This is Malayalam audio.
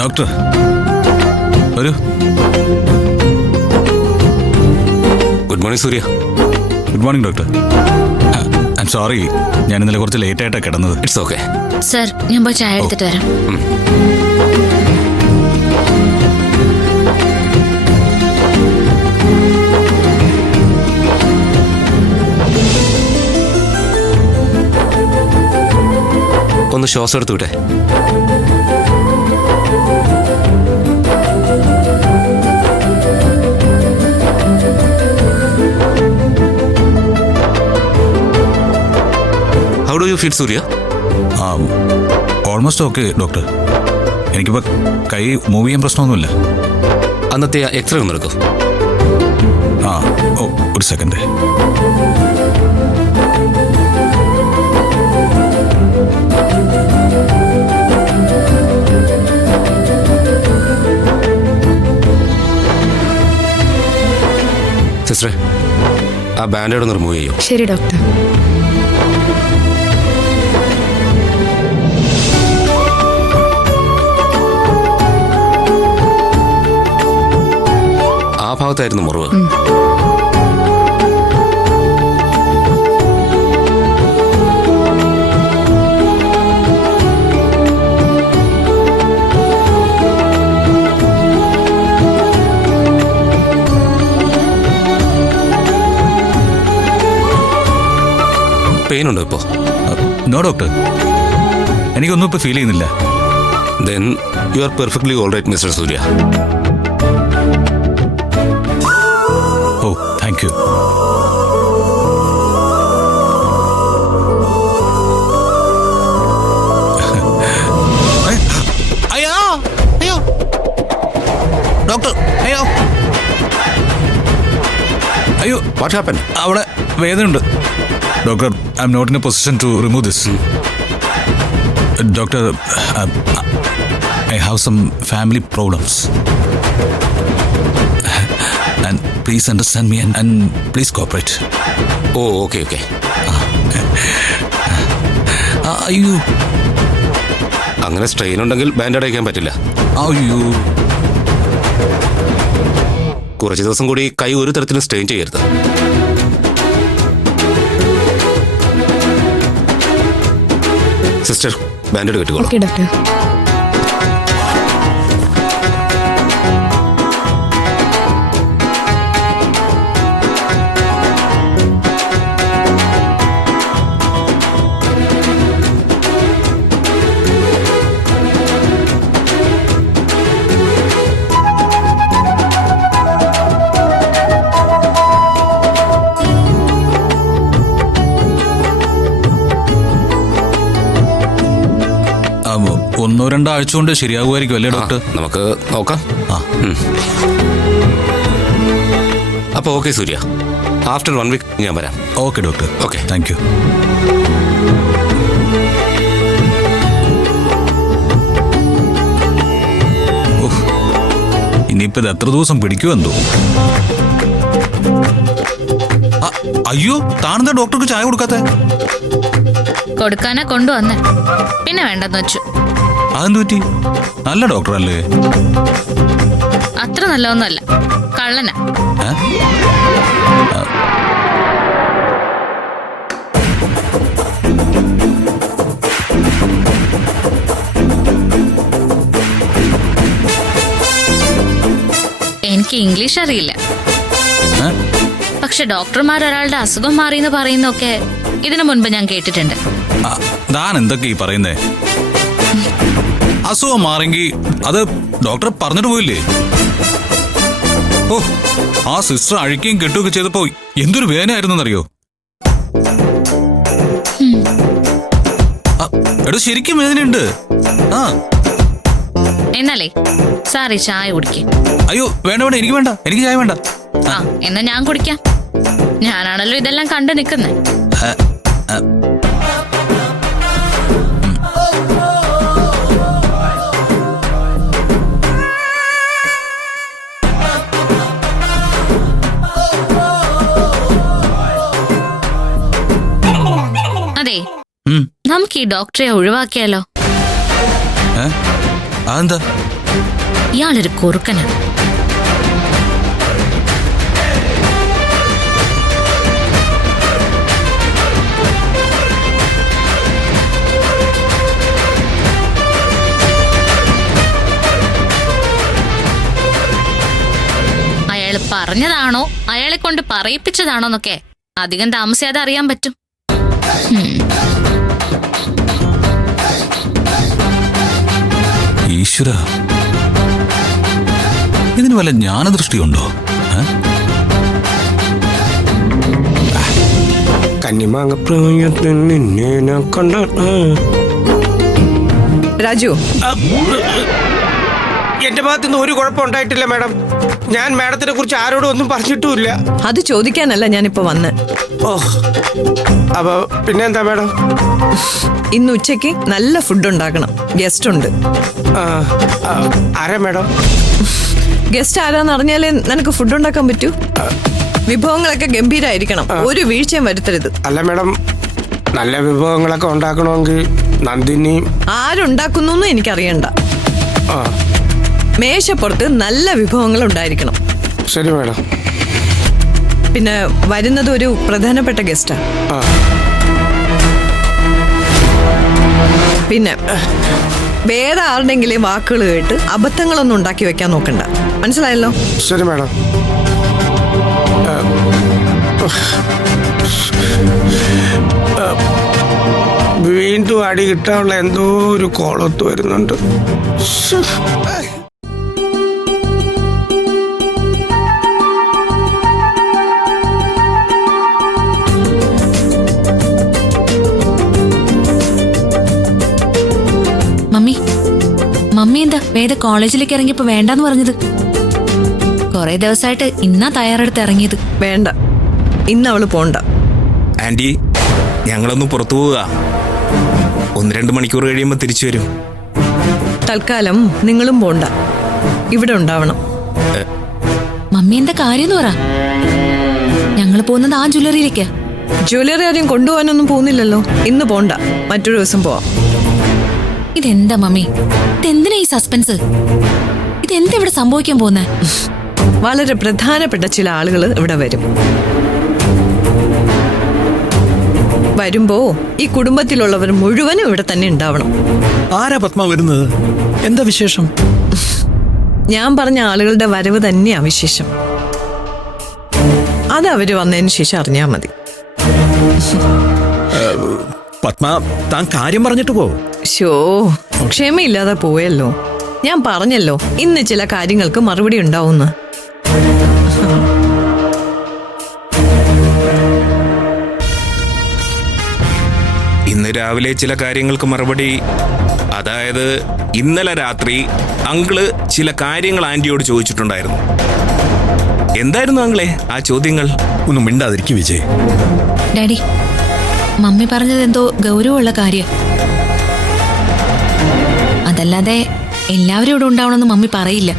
ഡോക്ടർ വരൂ. Good morning Surya. Good morning doctor. I am sorry, ഞാൻ ഇന്നലെ കുറച്ച് ലേറ്റ് ആയിട്ടാണ് കിടന്നത്. It's okay. സർ, ഞാൻ പോയി ചായ എടുത്തിട്ട് വരാം. ഒന്ന് ശ്വാസം എടുത്തു വിട്ടെ. How do you feel Surya? Almost okay doctor. എനിക്കിപ്പോൾ കൈ മൂവ് ചെയ്യാൻ പ്രശ്നമൊന്നുമില്ല. അന്നത്തെ എക്സ്റേ ഒന്ന് എടുക്കും. ഒരു സെക്കൻഡ്. സിസ്റ്ററെ, ആ ബാൻഡേഡ് ഒന്ന് റിമൂവ് ചെയ്യോ? ശരി ഡോക്ടർ. ആ ഭാഗത്തായിരുന്നു മുറിവ്. പെയിൻ ഉണ്ടോ ഇപ്പോ? നോ ഡോക്ടർ, എനിക്കൊന്നും ഇപ്പോൾ ഫീൽ ചെയ്യുന്നില്ല. Then you are perfectly all right mister Surya. Oh, thank you. അയ്യോ അയ്യോ ഡോക്ടർ, അയ്യോ അയ്യോ. What happen? അവിടെ വേദനയുണ്ട് doctor. I am not in a position to remove this. Doctor, I have some family problems and please understand me and please cooperate. Oh, okay okay. അയ്യോ, അങ്ങനെ സ്ട്രെയിൻ ഉണ്ടെങ്കിൽ ബാൻഡേഡ് അയക്കാൻ പറ്റില്ല. അയ്യോ. കുറച്ച് ദിവസം കൂടി കൈ ഒരു തരത്തിലും സ്ട്രെയിൻ ചെയ്യരുത്. സിസ്റ്റർ, ബാൻഡേഡ് കെട്ടിക്കോളൂ. Okay doctor. ഒന്നോ രണ്ടോ ആഴ്ച കൊണ്ട് ശരിയാകുമായിരിക്കും അല്ലേ ഡോക്ടർ? നമുക്ക് നോക്കാം. അപ്പോൾ ഓക്കെ സൂര്യ, ആഫ്റ്റർ 1 വീക്ക് ഞാൻ വരാം. Okay doctor. Okay, thank you. ഇനിയിപ്പോൾ ഇത് എത്ര ദിവസം പിടിക്കുമെന്തോ. അയ്യോ, താനെന്താ ഡോക്ടർക്ക് ചായ കൊടുക്കാത്തെ? കൊടുക്കാനാ കൊണ്ടുവന്നേ, പിന്നെ വേണ്ടെന്ന് വെച്ചു. അതെന്ത് പറ്റി? നല്ല ഡോക്ടറല്ലേ? അത്ര നല്ലതൊന്നുമല്ല, കള്ളനാ. എനിക്ക് ഇംഗ്ലീഷ് അറിയില്ല, പക്ഷെ ഡോക്ടർമാർ ഒരാളുടെ അസുഖം മാറിയെന്ന് പറയുന്നൊക്കെ ഇതിനു മുൻപ് ഞാൻ കേട്ടിട്ടുണ്ട്. താൻ എന്തൊക്കെ ഈ പറയുന്നേ? അസുഖം മാറെങ്കിൽ അത് ഡോക്ടർ പറഞ്ഞിട്ട് പോയില്ലേ? ഓ, ആ സിസ്റ്റർ അഴിക്കുകയും കെട്ടുകയൊക്കെ ചെയ്തപ്പോ എന്തൊരു വേദനയായിരുന്നറിയോ? എടോ, ശരിക്കും വേദനയുണ്ട്. എന്നാലേ സാറി ചായ കുടിക്കും. അയ്യോ, വേണ്ട വേണ്ട, എനിക്ക് വേണ്ട, എനിക്ക് ചായ വേണ്ട. എന്നാ ഞാൻ കുടിക്കാം. ഞാനാണല്ലോ ഇതെല്ലാം കണ്ടു നിൽക്കുന്നേ. അതെ, നമുക്ക് ഈ ഡോക്ടറെ ഒഴിവാക്കിയാലോ? അതെന്താ? ഇയാളൊരു കുറുക്കനാ. അയാൾ പറഞ്ഞതാണോ അയാളെ കൊണ്ട് പറയിപ്പിച്ചതാണോ എന്നൊക്കെ അധികം താമസിയാതെ അറിയാൻ പറ്റും. ഈശ്വര, ഇതിന് വല്ല ജ്ഞാനദൃഷ്ടിയുണ്ടോ? രാജു, എന്റെ ഭാഗത്തുനിന്ന് ഒരു കുഴപ്പം ഉണ്ടായിട്ടില്ല മാഡം. ഞാൻ മാഡത്തിനെ കുറിച്ച് ആരോടും ഒന്നും പറഞ്ഞിട്ടുമില്ല. അത് ചോദിക്കാനല്ല ഞാനിപ്പോ വന്ന്. ഓ, അപ്പൊ പിന്നെന്താ മാഡം? ഇന്ന് ഉച്ചയ്ക്ക് നല്ല ഫുഡ് ഉണ്ടാക്കണം. ഗസ്റ്റ് ഉണ്ട്. ആരാ മാഡം? ഗസ്റ്റ് ആരാന്ന് അറിഞ്ഞാലേ നിനക്ക് ഫുഡ് ഉണ്ടാക്കാൻ പറ്റൂ. വിഭവങ്ങളൊക്കെ ഗംഭീരായിരിക്കണം. ഒരു വീഴ്ചയും വരുത്തരുത്. അല്ല മാഡം, നല്ല വിഭവങ്ങളൊക്കെ ഉണ്ടാക്കണമെങ്കിൽ നന്ദിനി ആരുണ്ടാക്കുന്നു എനിക്കറിയണ്ട. മേശപ്പുറത്ത് നല്ല വിഭവങ്ങൾ ഉണ്ടായിരിക്കണം. ശരി മാഡം. പിന്നെ വരുന്നത് ഒരു പ്രധാനപ്പെട്ട ഗസ്റ്റാ. പിന്നെ വേറെ ആരുടെങ്കിലും വാക്കുകൾ കേട്ട് അബദ്ധങ്ങളൊന്നും ഉണ്ടാക്കി വെക്കാൻ നോക്കണ്ട. മനസ്സിലായല്ലോ? ശരി മാഡം. വീണ്ടും അടി കിട്ടാനുള്ള എന്തോ ഒരു കോളത്ത് വരുന്നുണ്ട്. മമ്മി എന്താ വേദ കോളേജിലേക്ക് ഇറങ്ങിയപ്പോ വേണ്ടെന്ന് പറഞ്ഞത്? കൊറേ ദിവസമായിട്ട് ഇന്നാ തയ്യാറെടുത്ത് ഇറങ്ങിയത്. വേണ്ട, ഇന്ന് അവള് പോണ്ട. ആന്റി, ഞങ്ങളൊന്ന് പുറത്തു പോവുക. 1-2 മണിക്കൂർ കഴിയുമ്പോൾ തിരിച്ചു വരും. തൽക്കാലം നിങ്ങളും പോണ്ട, ഇവിടെ ഉണ്ടാവണം. മമ്മി എന്താ കാര്യം പറ. ഞങ്ങൾ പോകുന്നത് ആ ജ്വല്ലറിയിലേക്കാ. ജ്വല്ലറി ആരെയും കൊണ്ടുപോകാനൊന്നും പോകുന്നില്ലല്ലോ. ഇന്ന് പോണ്ട, മറ്റൊരു ദിവസം പോവാം. ഇതെന്താ മമ്മി, ഇതെന്തിനാ ഈ സസ്പെൻസ്? ഇതെന്താ ഇവിടെ സംഭവിക്കാൻ പോകുന്നേ? വളരെ പ്രധാനപ്പെട്ട ചില ആളുകൾ ഇവിടെ വരും. വരുമ്പോ ഈ കുടുംബത്തിലുള്ളവർ മുഴുവനും ഇവിടെ തന്നെ ഉണ്ടാവണം. ആരാ പത്മ വരുന്നത്? എന്താ വിശേഷം? ഞാൻ പറഞ്ഞ ആളുകളുടെ വരവ് തന്നെയാ വിശേഷം. അത് അവര് വന്നതിന് ശേഷം അറിഞ്ഞാ മതി. പത്മ, താൻ കാര്യം പറഞ്ഞിട്ട് പോ. ശോ, ക്ഷമയില്ലാതെ പോയല്ലോ. ഞാൻ പറഞ്ഞല്ലോ ഇന്ന് ചില കാര്യങ്ങൾക്ക് മറുപടി ഉണ്ടാവുന്ന്. ഇന്ന് രാവിലെ ചില കാര്യങ്ങൾക്ക് മറുപടി. അതായത് ഇന്നലെ രാത്രി അങ്കിള് ചില കാര്യങ്ങൾ ആന്റിയോട് ചോദിച്ചിട്ടുണ്ടായിരുന്നു. എന്തായിരുന്നു അങ്കിളെ ആ ചോദ്യങ്ങൾ? ഒന്നും മിണ്ടാതിരിക്കും വിജയ്. ഡാഡി, മമ്മി പറഞ്ഞത് എന്തോ ഗൗരവമുള്ള കാര്യം. അതല്ലാതെ എല്ലാവരും ഇവിടെ ഉണ്ടാവണമെന്ന് മമ്മി പറയില്ല.